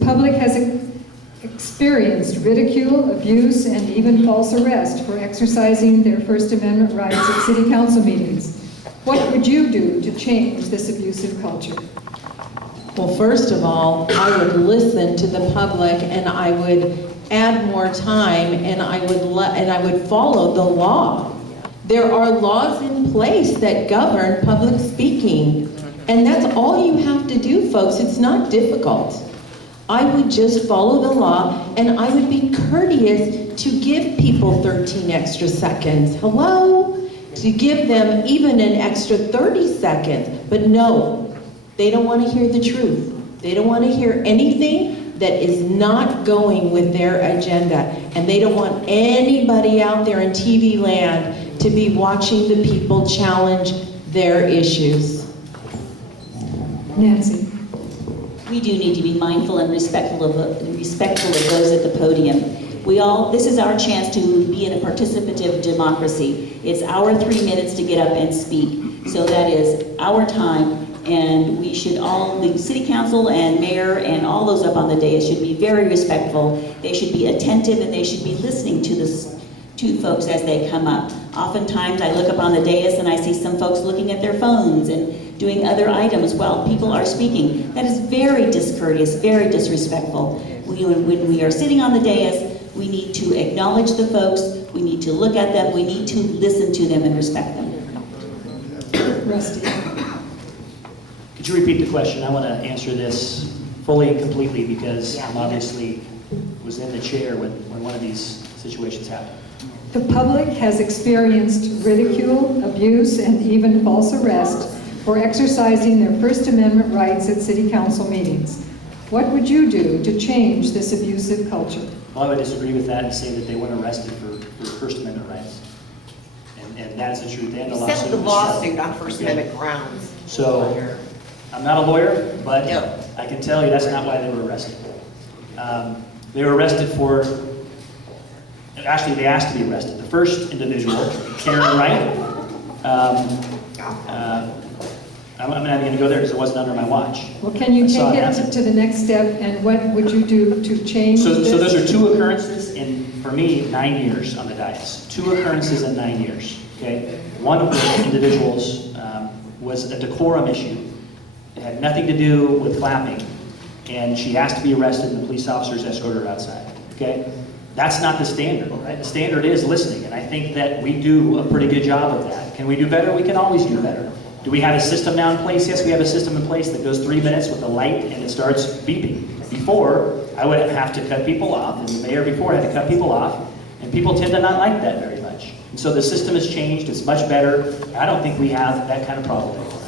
Public has experienced ridicule, abuse, and even false arrest for exercising their First Amendment rights at City Council meetings. What would you do to change this abusive culture? Well, first of all, I would listen to the public, and I would add more time, and I would follow the law. There are laws in place that govern public speaking, and that's all you have to do, folks. It's not difficult. I would just follow the law, and I would be courteous to give people 13 extra seconds. Hello? To give them even an extra 30 seconds. But no, they don't want to hear the truth. They don't want to hear anything that is not going with their agenda. And they don't want anybody out there in TV land to be watching the people challenge their issues. Nancy. We do need to be mindful and respectful of those at the podium. This is our chance to be in a participative democracy. It's our 3 minutes to get up and speak. So that is our time, and we should all, the city council and mayor and all those up on the dais should be very respectful. They should be attentive, and they should be listening to folks as they come up. Oftentimes I look up on the dais and I see some folks looking at their phones and doing other items while people are speaking. That is very discourteous, very disrespectful. When we are sitting on the dais, we need to acknowledge the folks, we need to look at them, we need to listen to them and respect them. Rusty. Could you repeat the question? I want to answer this fully and completely because I'm obviously was in the chair when one of these situations happened. The public has experienced ridicule, abuse, and even false arrest for exercising their First Amendment rights at City Council meetings. What would you do to change this abusive culture? Well, I would disagree with that and say that they weren't arrested for First Amendment rights. And that's the truth. And the lawsuit Except the lawsuit on First Amendment grounds. So, I'm not a lawyer, but No. I can tell you that's not why they were arrested. They were arrested for, actually they asked to be arrested. The first individual, Karen Wright, I'm not even going to go there because it wasn't under my watch. Well, can you take it to the next step, and what would you do to change this? So those are two occurrences in, for me, 9 years on the dais. 2 occurrences in 9 years, okay? One of those individuals was a decorum issue. It had nothing to do with clapping, and she asked to be arrested, and the police officers escorted her outside, okay? That's not the standard, right? The standard is listening, and I think that we do a pretty good job of that. Can we do better? We can always do better. Do we have a system now in place? Yes, we have a system in place that goes 3 minutes with a light and it starts beeping. Before, I would have to cut people off, and the mayor before had to cut people off, and people tend to not like that very much. And so the system has changed, it's much better. I don't think we have that kind of problem anymore.